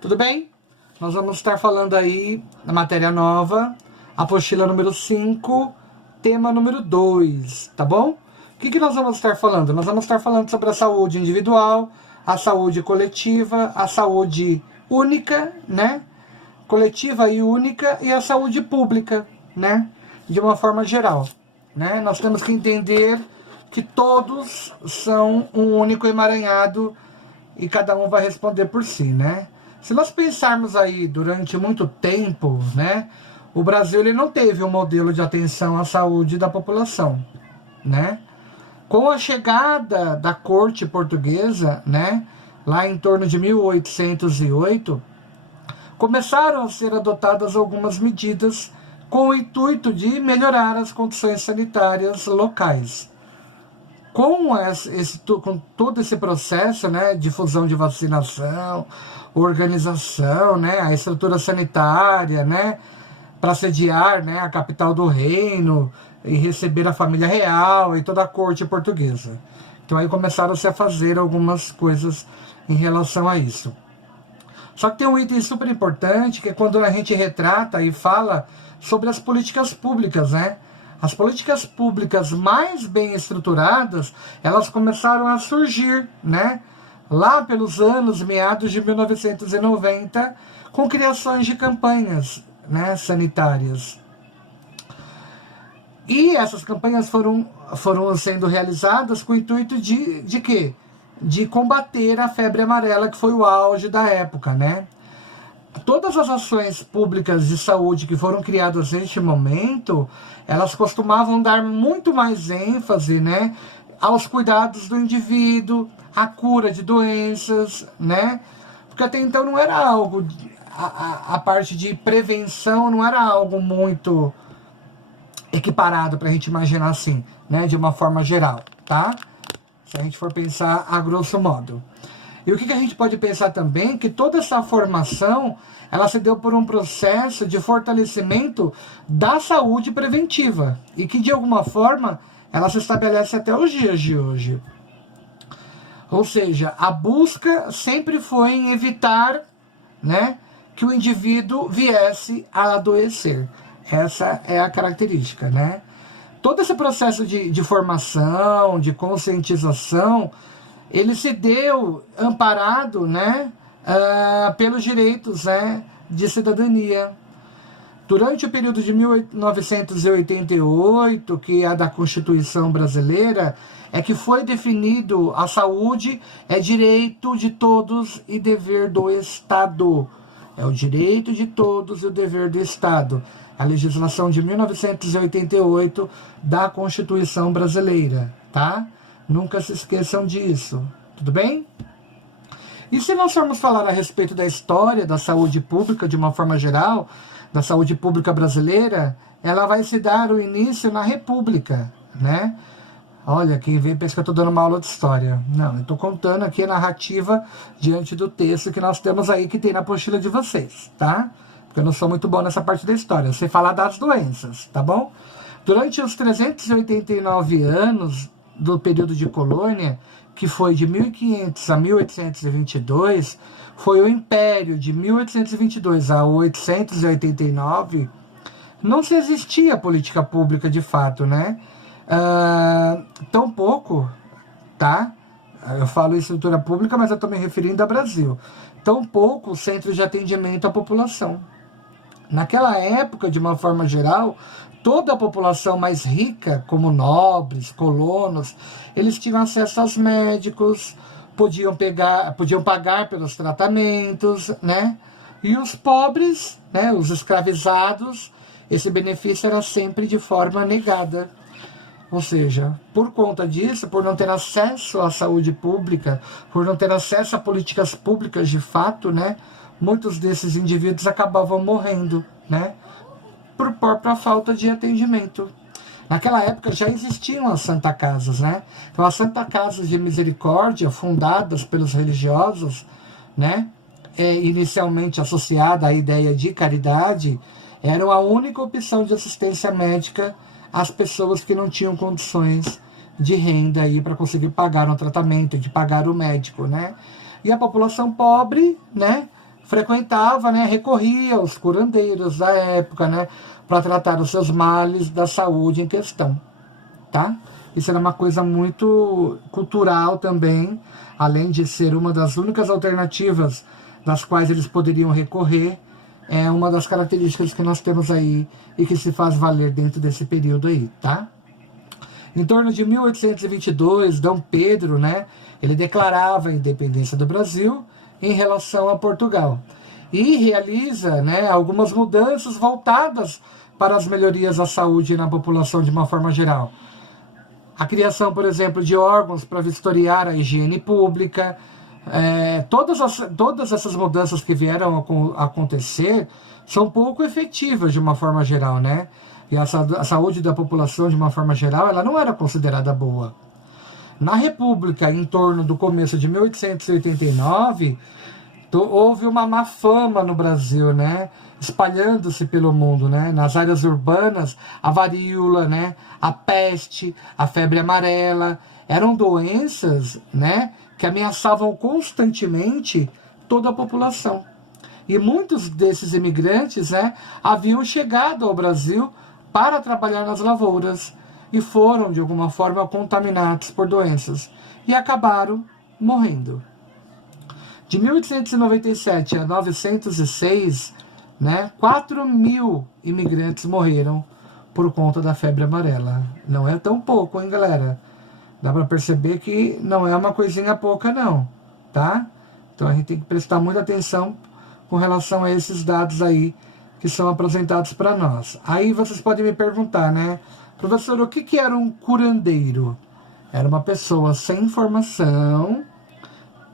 Tudo bem? Nós vamos estar falando aí da matéria nova, apostila número 5, tema número 2, tá bom? O que nós vamos estar falando? Nós vamos estar falando sobre a saúde individual, a saúde coletiva, a saúde única, né? Coletiva e única, e a saúde pública, né? De uma forma geral, né? Nós temos que entender que todos são um único emaranhado e cada um vai responder por si, né? Se nós pensarmos aí durante muito tempo, né? O Brasil ele não teve um modelo de atenção à saúde da população, né? Com a chegada da corte portuguesa, né? Lá em torno de 1808, começaram a ser adotadas algumas medidas com o intuito de melhorar as condições sanitárias locais. Com todo esse processo, né, difusão de vacinação, organização, né, a estrutura sanitária, né, para sediar, né, a capital do reino e receber a família real e toda a corte portuguesa. Então aí começaram-se a fazer algumas coisas em relação a isso. Só que tem um item super importante, que é quando a gente retrata e fala sobre as políticas públicas, né? As políticas públicas mais bem estruturadas, elas começaram a surgir, né? Lá pelos anos meados de 1990, com criações de campanhas, né, sanitárias. E essas campanhas foram sendo realizadas com o intuito de quê? De combater a febre amarela, que foi o auge da época, né? Todas as ações públicas de saúde que foram criadas neste momento, elas costumavam dar muito mais ênfase, né, aos cuidados do indivíduo, à cura de doenças, né? Porque até então não era algo, a parte de prevenção não era algo muito equiparado para a gente imaginar assim, né, de uma forma geral, tá? Se a gente for pensar a grosso modo. E o que a gente pode pensar também, que toda essa formação, ela se deu por um processo de fortalecimento da saúde preventiva, e que de alguma forma, ela se estabelece até os dias de hoje. Ou seja, a busca sempre foi em evitar, né, que o indivíduo viesse a adoecer. Essa é a característica, né? Todo esse processo de formação, de conscientização, ele se deu amparado, né, pelos direitos, né, de cidadania. Durante o período de 1988, que é da Constituição Brasileira, é que foi definido a saúde é direito de todos e dever do Estado. É o direito de todos e o dever do Estado. A legislação de 1988 da Constituição Brasileira, tá? Nunca se esqueçam disso, tudo bem? E se nós formos falar a respeito da história da saúde pública de uma forma geral, da saúde pública brasileira, ela vai se dar o início na República, né? Olha, quem vem pensa que eu estou dando uma aula de história. Não, eu estou contando aqui a narrativa diante do texto que nós temos aí, que tem na apostila de vocês, tá? Porque eu não sou muito bom nessa parte da história, eu sei falar das doenças, tá bom? Durante os 389 anos do período de colônia, que foi de 1500 a 1822, foi o Império de 1822 a 889, não se existia política pública de fato, né? Tampouco, tá? Eu falo estrutura pública, mas eu estou me referindo ao Brasil. Tampouco centros de atendimento à população. Naquela época, de uma forma geral, toda a população mais rica, como nobres, colonos, eles tinham acesso aos médicos, podiam pagar pelos tratamentos, né? E os pobres, né, os escravizados, esse benefício era sempre de forma negada. Ou seja, por conta disso, por não ter acesso à saúde pública, por não ter acesso a políticas públicas de fato, né, muitos desses indivíduos acabavam morrendo, né, por própria falta de atendimento. Naquela época já existiam as Santa Casas, né? Então as Santa Casas de Misericórdia, fundadas pelos religiosos, né, inicialmente associada à ideia de caridade, eram a única opção de assistência médica às pessoas que não tinham condições de renda aí para conseguir pagar um tratamento, de pagar o médico, né? E a população pobre, né, frequentava, né, recorria aos curandeiros da época, né, para tratar os seus males da saúde em questão, tá? Isso era uma coisa muito cultural também, além de ser uma das únicas alternativas das quais eles poderiam recorrer, é uma das características que nós temos aí e que se faz valer dentro desse período aí, tá? Em torno de 1822, Dom Pedro, né, ele declarava a independência do Brasil em relação a Portugal e realiza, né, algumas mudanças voltadas para as melhorias da saúde na população de uma forma geral. A criação, por exemplo, de órgãos para vistoriar a higiene pública, todas essas mudanças que vieram a acontecer são pouco efetivas de uma forma geral, né? E a saúde da população de uma forma geral, ela não era considerada boa. Na República, em torno do começo de 1889, houve uma má fama no Brasil, né? Espalhando-se pelo mundo, né? Nas áreas urbanas, a varíola, né? A peste, a febre amarela, eram doenças, né, que ameaçavam constantemente toda a população. E muitos desses imigrantes, né, haviam chegado ao Brasil para trabalhar nas lavouras e foram, de alguma forma, contaminados por doenças e acabaram morrendo. De 1897 a 1906, né, 4.000 imigrantes morreram por conta da febre amarela. Não é tão pouco, hein, galera? Dá para perceber que não é uma coisinha pouca, não, tá? Então a gente tem que prestar muita atenção com relação a esses dados aí que são apresentados para nós. Aí vocês podem me perguntar, né? Professor, o que era um curandeiro? Era uma pessoa sem formação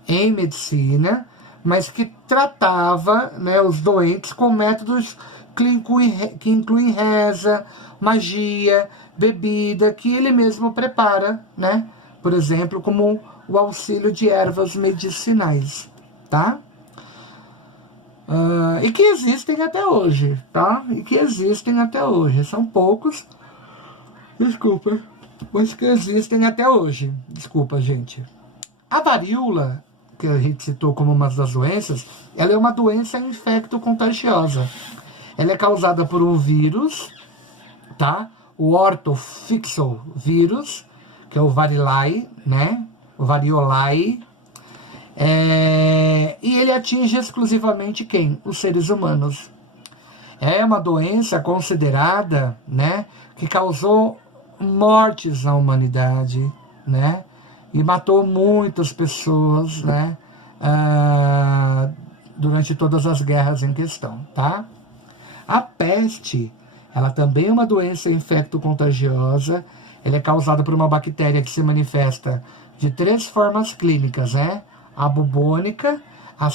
em medicina, mas que tratava, né, os doentes com métodos que incluem reza, magia, bebida, que ele mesmo prepara, né? Por exemplo, como o auxílio de ervas medicinais, tá? E que existem até hoje, tá? E que existem até hoje. São poucos, desculpa, mas que existem até hoje. Desculpa, gente. A varíola, que a gente citou como uma das doenças, ela é uma doença infecto-contagiosa. Ela é causada por um vírus, tá? O ortofixovírus, que é o variolae, né? O variolae. E ele atinge exclusivamente quem? Os seres humanos. É uma doença considerada, né, que causou mortes na humanidade, né? E matou muitas pessoas, né? Durante todas as guerras em questão, tá? A peste, ela também é uma doença infecto-contagiosa. Ela é causada por uma bactéria que se manifesta de 3 formas clínicas, né? A bubônica, a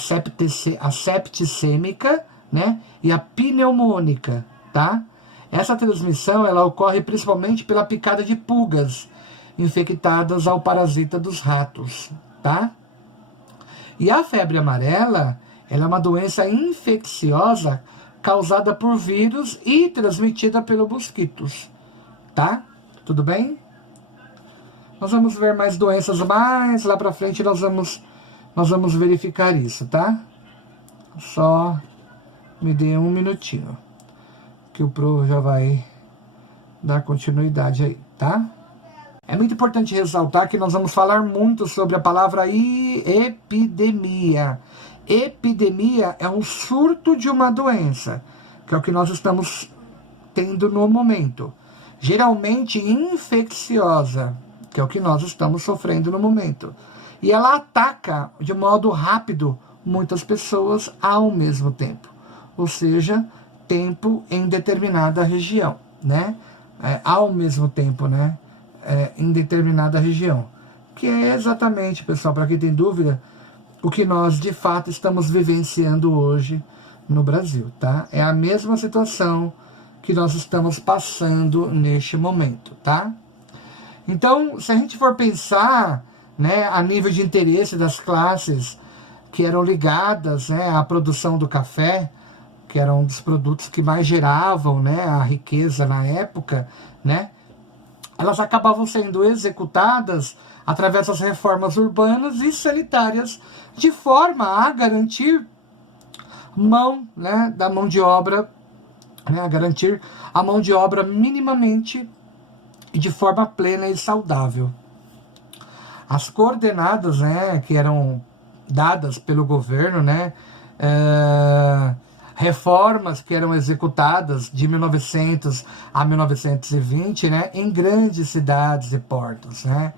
septicêmica, né? E a pneumônica, tá? Essa transmissão, ela ocorre principalmente pela picada de pulgas infectadas ao parasita dos ratos, tá? E a febre amarela, ela é uma doença infecciosa causada por vírus e transmitida pelos mosquitos, tá? Tudo bem? Nós vamos ver mais doenças mais lá pra frente, nós vamos verificar isso, tá? Só me dê um minutinho, que o Pro já vai dar continuidade aí, tá? É muito importante ressaltar que nós vamos falar muito sobre a palavra epidemia. Epidemia é um surto de uma doença, que é o que nós estamos tendo no momento. Geralmente infecciosa, que é o que nós estamos sofrendo no momento. E ela ataca de modo rápido muitas pessoas ao mesmo tempo. Ou seja, tempo em determinada região, né? Ao mesmo tempo, né? Em determinada região. Que é exatamente, pessoal, para quem tem dúvida, o que nós de fato estamos vivenciando hoje no Brasil, tá? É a mesma situação que nós estamos passando neste momento, tá? Então, se a gente for pensar, né, a nível de interesse das classes que eram ligadas, né, à produção do café, que era um dos produtos que mais geravam, né, a riqueza na época, né, elas acabavam sendo executadas através das reformas urbanas e sanitárias, de forma a garantir né, da mão de obra, né, a garantir a mão de obra minimamente e de forma plena e saudável. As coordenadas, né, que eram dadas pelo governo, né, reformas que eram executadas de 1900 a 1920, né, em grandes cidades e portos, né.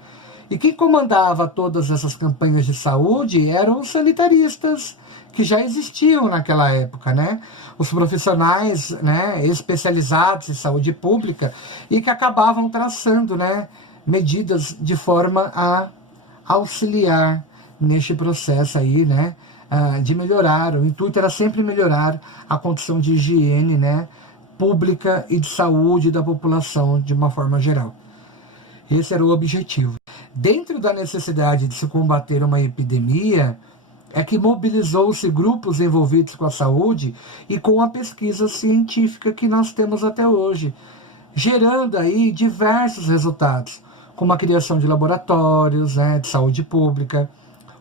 E quem comandava todas essas campanhas de saúde eram os sanitaristas, que já existiam naquela época, né? Os profissionais, né, especializados em saúde pública e que acabavam traçando, né, medidas de forma a auxiliar neste processo aí, né, de melhorar. O intuito era sempre melhorar a condição de higiene, né, pública e de saúde da população de uma forma geral. Esse era o objetivo. Dentro da necessidade de se combater uma epidemia, é que mobilizou-se grupos envolvidos com a saúde e com a pesquisa científica que nós temos até hoje, gerando aí diversos resultados, como a criação de laboratórios, né, de saúde pública,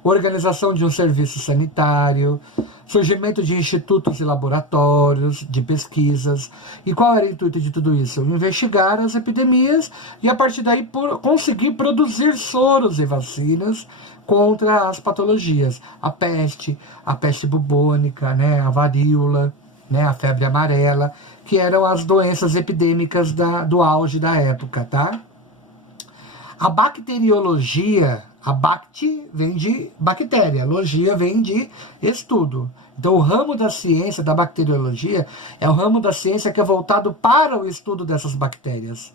organização de um serviço sanitário, surgimento de institutos e laboratórios de pesquisas. E qual era o intuito de tudo isso? Investigar as epidemias e, a partir daí, conseguir produzir soros e vacinas contra as patologias. A peste bubônica, né, a varíola, né, a febre amarela, que eram as doenças epidêmicas do auge da época, tá? A bacteriologia, a bacte vem de bactéria, logia vem de estudo. Então, o ramo da ciência, da bacteriologia, é o ramo da ciência que é voltado para o estudo dessas bactérias.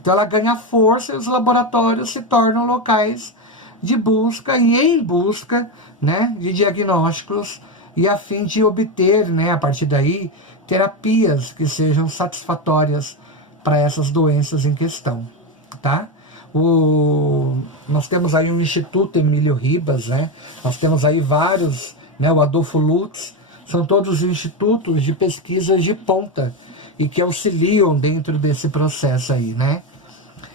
Então, ela ganha força e os laboratórios se tornam locais de busca e em busca, né, de diagnósticos e a fim de obter, né, a partir daí, terapias que sejam satisfatórias para essas doenças em questão, tá? Nós temos aí um Instituto Emílio Ribas, né? Nós temos aí vários, né? O Adolfo Lutz, são todos institutos de pesquisas de ponta e que auxiliam dentro desse processo aí, né?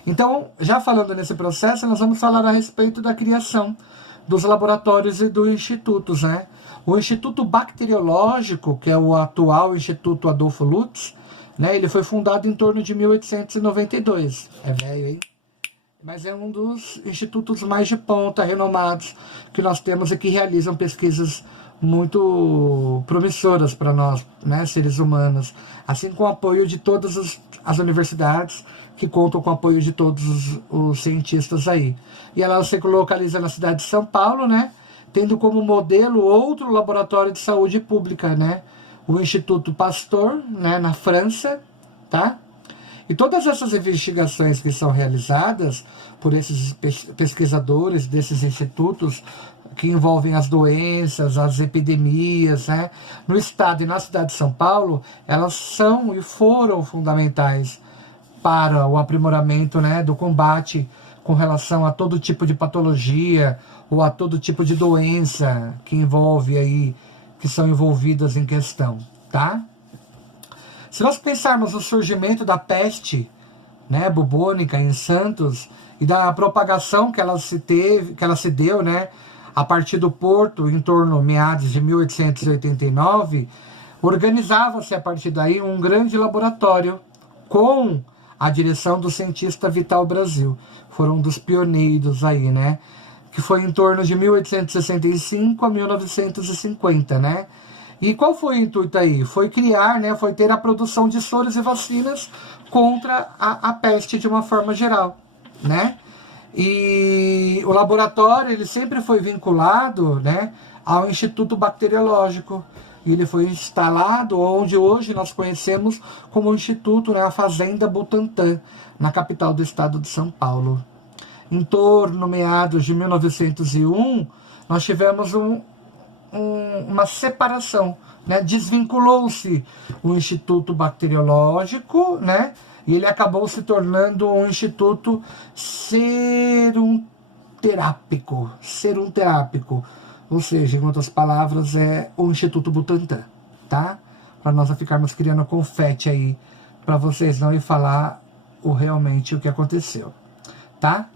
Então, já falando nesse processo, nós vamos falar a respeito da criação dos laboratórios e dos institutos, né? O Instituto Bacteriológico, que é o atual Instituto Adolfo Lutz, né? Ele foi fundado em torno de 1892. É velho, hein? Mas é um dos institutos mais de ponta, renomados, que nós temos e que realizam pesquisas muito promissoras para nós, né, seres humanos, assim com o apoio de todas as universidades, que contam com o apoio de todos os cientistas aí. E ela se localiza na cidade de São Paulo, né, tendo como modelo outro laboratório de saúde pública, né, o Instituto Pasteur, né, na França, tá? E todas essas investigações que são realizadas por esses pesquisadores desses institutos, que envolvem as doenças, as epidemias, né, no estado e na cidade de São Paulo, elas são e foram fundamentais para o aprimoramento, né, do combate com relação a todo tipo de patologia ou a todo tipo de doença que envolve aí, que são envolvidas em questão, tá? Se nós pensarmos no surgimento da peste, né, bubônica em Santos e da propagação que ela se deu, né, a partir do Porto, em torno meados de 1889, organizava-se a partir daí um grande laboratório com a direção do cientista Vital Brasil. Foram um dos pioneiros aí, né, que foi em torno de 1865 a 1950, né. E qual foi o intuito aí? Foi criar, né, foi ter a produção de soros e vacinas contra a peste de uma forma geral, né? E o laboratório, ele sempre foi vinculado, né, ao Instituto Bacteriológico. E ele foi instalado onde hoje nós conhecemos como Instituto, né, a Fazenda Butantan, na capital do estado de São Paulo. Em torno, meados de 1901, nós tivemos uma separação, né? Desvinculou-se o Instituto Bacteriológico, né? E ele acabou se tornando um instituto serum-terápico, ou seja, em outras palavras, é o Instituto Butantan, tá? Para nós não ficarmos criando confete aí, para vocês não ir falar realmente o que aconteceu, tá?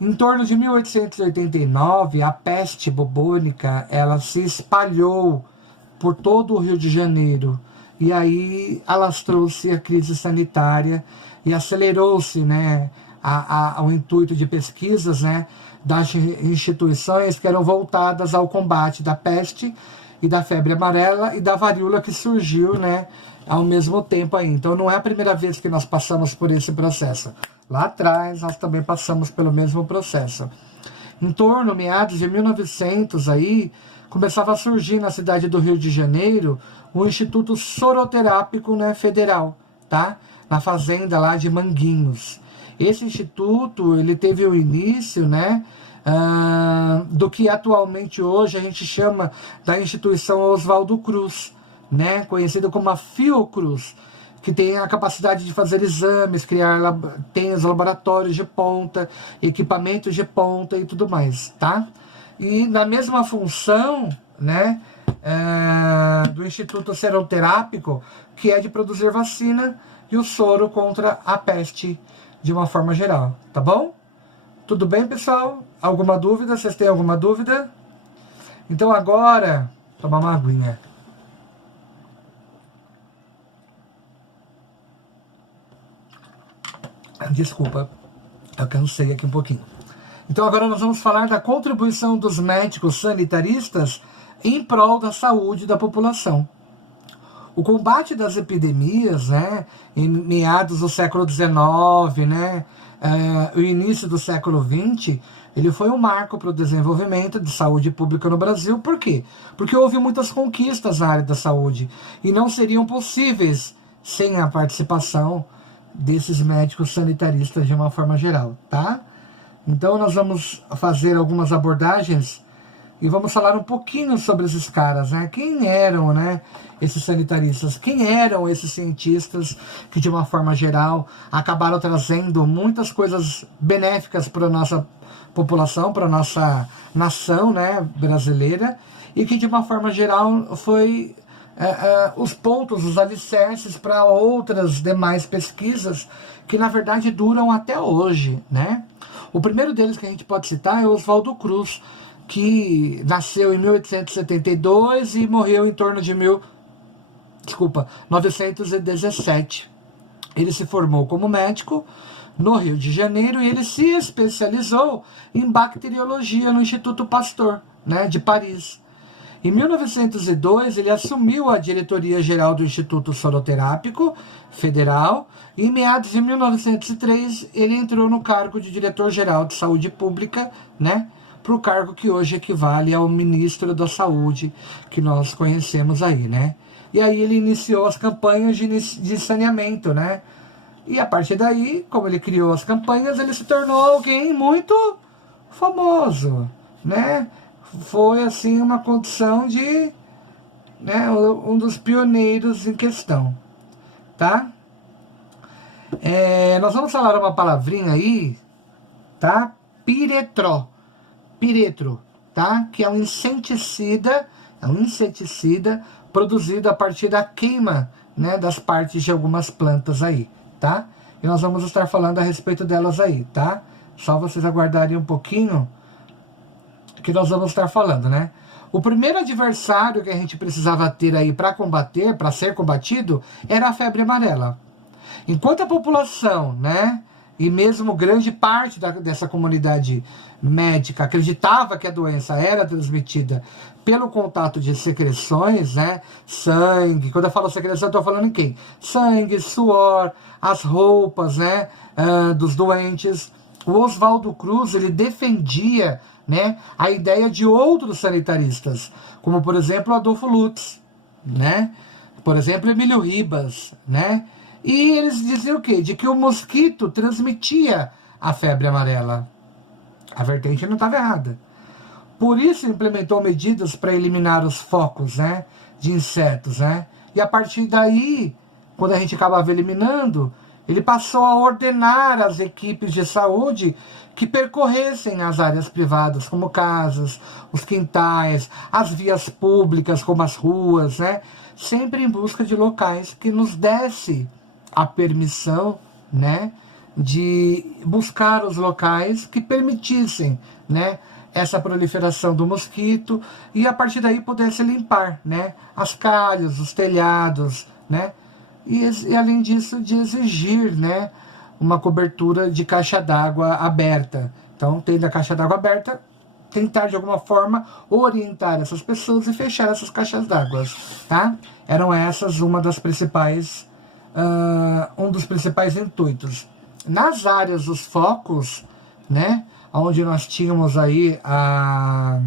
Em torno de 1889, a peste bubônica ela se espalhou por todo o Rio de Janeiro. E aí alastrou-se a crise sanitária e acelerou-se, né, o intuito de pesquisas, né, das instituições que eram voltadas ao combate da peste e da febre amarela e da varíola que surgiu, né, ao mesmo tempo aí. Então não é a primeira vez que nós passamos por esse processo. Lá atrás nós também passamos pelo mesmo processo. Em torno, meados de 1900 aí, começava a surgir na cidade do Rio de Janeiro o Instituto Soroterápico, né, Federal, tá? Na fazenda lá de Manguinhos. Esse instituto, ele teve o início, né, do que atualmente hoje a gente chama da instituição Oswaldo Cruz, né, conhecida como a Fiocruz, que tem a capacidade de fazer exames, tem os laboratórios de ponta, equipamentos de ponta e tudo mais, tá? E na mesma função, né, do Instituto Seroterápico, que é de produzir vacina e o soro contra a peste de uma forma geral, tá bom? Tudo bem, pessoal? Alguma dúvida? Vocês têm alguma dúvida? Então agora, tomar uma aguinha. Desculpa, eu cansei aqui um pouquinho. Então agora nós vamos falar da contribuição dos médicos sanitaristas em prol da saúde da população. O combate das epidemias, né, em meados do século XIX, né, o início do século XX, ele foi um marco para o desenvolvimento de saúde pública no Brasil. Por quê? Porque houve muitas conquistas na área da saúde e não seriam possíveis sem a participação desses médicos sanitaristas de uma forma geral, tá? Então nós vamos fazer algumas abordagens e vamos falar um pouquinho sobre esses caras, né? Quem eram, né, esses sanitaristas? Quem eram esses cientistas que, de uma forma geral, acabaram trazendo muitas coisas benéficas para a nossa população, para a nossa nação, né, brasileira, e que, de uma forma geral, foi os pontos, os alicerces para outras demais pesquisas que, na verdade, duram até hoje, né? O primeiro deles que a gente pode citar é Oswaldo Cruz, que nasceu em 1872 e morreu em torno de 1917. Ele se formou como médico no Rio de Janeiro e ele se especializou em bacteriologia no Instituto Pasteur, né, de Paris. Em 1902, ele assumiu a diretoria-geral do Instituto Soroterápico Federal e, em meados de 1903, ele entrou no cargo de diretor-geral de saúde pública, né, para o cargo que hoje equivale ao ministro da Saúde, que nós conhecemos aí, né? E aí ele iniciou as campanhas de saneamento, né? E a partir daí, como ele criou as campanhas, ele se tornou alguém muito famoso, né? Foi, assim, uma condição de, né, um dos pioneiros em questão, tá? Nós vamos falar uma palavrinha aí, tá? Piretro, tá? Que é um inseticida produzido a partir da queima, né, das partes de algumas plantas aí, tá? E nós vamos estar falando a respeito delas aí, tá? Só vocês aguardarem um pouquinho que nós vamos estar falando, né? O primeiro adversário que a gente precisava ter aí para combater, para ser combatido, era a febre amarela. Enquanto a população, né, e mesmo grande parte dessa comunidade médica acreditava que a doença era transmitida pelo contato de secreções, né, sangue, quando eu falo secreção, eu estou falando em quem? Sangue, suor, as roupas, né, dos doentes. O Oswaldo Cruz, ele defendia, né, a ideia de outros sanitaristas, como, por exemplo, Adolfo Lutz, né, por exemplo, Emílio Ribas, né, e eles diziam o quê? De que o mosquito transmitia a febre amarela. A vertente não estava errada. Por isso implementou medidas para eliminar os focos, né, de insetos, né, e a partir daí, quando a gente acabava eliminando, ele passou a ordenar às equipes de saúde que percorressem as áreas privadas, como casas, os quintais, as vias públicas, como as ruas, né? Sempre em busca de locais que nos desse a permissão, né, de buscar os locais que permitissem, né, essa proliferação do mosquito e a partir daí pudesse limpar, né, as calhas, os telhados, né, e além disso de exigir, né, uma cobertura de caixa d'água aberta. Então, tendo a caixa d'água aberta, tentar de alguma forma orientar essas pessoas e fechar essas caixas d'água, tá? Eram essas um dos principais intuitos. Nas áreas dos focos, né, onde nós tínhamos aí a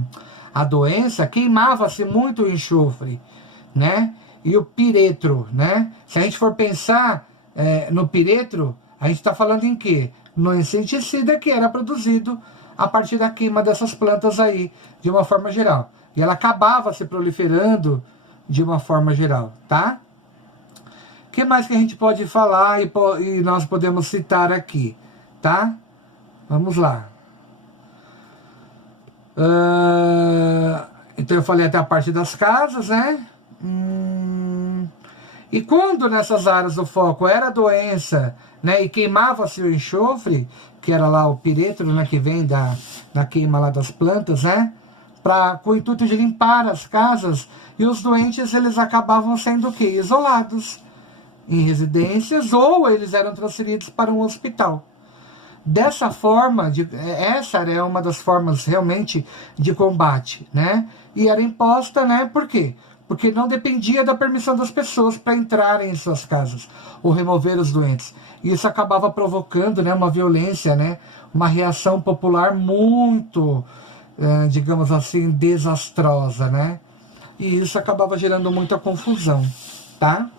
doença, queimava-se muito o enxofre, né, e o piretro, né? Se a gente for pensar no piretro, a gente está falando em quê? No inseticida que era produzido a partir da queima dessas plantas aí, de uma forma geral. E ela acabava se proliferando de uma forma geral, tá? O que mais que a gente pode falar e nós podemos citar aqui, tá? Vamos lá. Então eu falei até a parte das casas, né? E quando nessas áreas do foco era doença, né, e queimava-se o enxofre, que era lá o piretro, né, que vem da queima lá das plantas, né, com o intuito de limpar as casas, e os doentes eles acabavam sendo o quê? Isolados em residências, ou eles eram transferidos para um hospital. Dessa forma, essa era uma das formas realmente de combate, né, e era imposta, né, por quê? Porque não dependia da permissão das pessoas para entrarem em suas casas ou remover os doentes. E isso acabava provocando, né, uma violência, né, uma reação popular muito, digamos assim, desastrosa, né? E isso acabava gerando muita confusão, tá?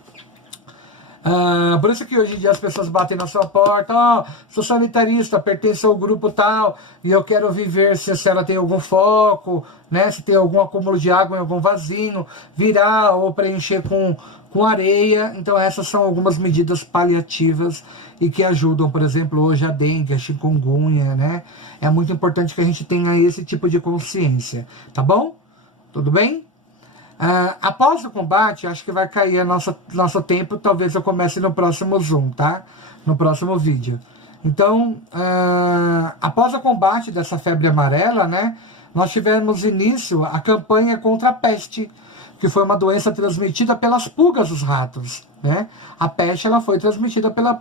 Por isso que hoje em dia as pessoas batem na sua porta, sou sanitarista, pertenço ao grupo tal, e eu quero ver se ela tem algum foco, né, se tem algum acúmulo de água em algum vasinho, virar ou preencher com areia. Então essas são algumas medidas paliativas e que ajudam, por exemplo, hoje a dengue, a chikungunya, né? É muito importante que a gente tenha esse tipo de consciência, tá bom? Tudo bem? Após o combate, acho que vai cair nosso tempo, talvez eu comece no próximo Zoom, tá? No próximo vídeo. Então, após o combate dessa febre amarela, né, nós tivemos início a campanha contra a peste, que foi uma doença transmitida pelas pulgas dos ratos, né? A peste ela foi transmitida pela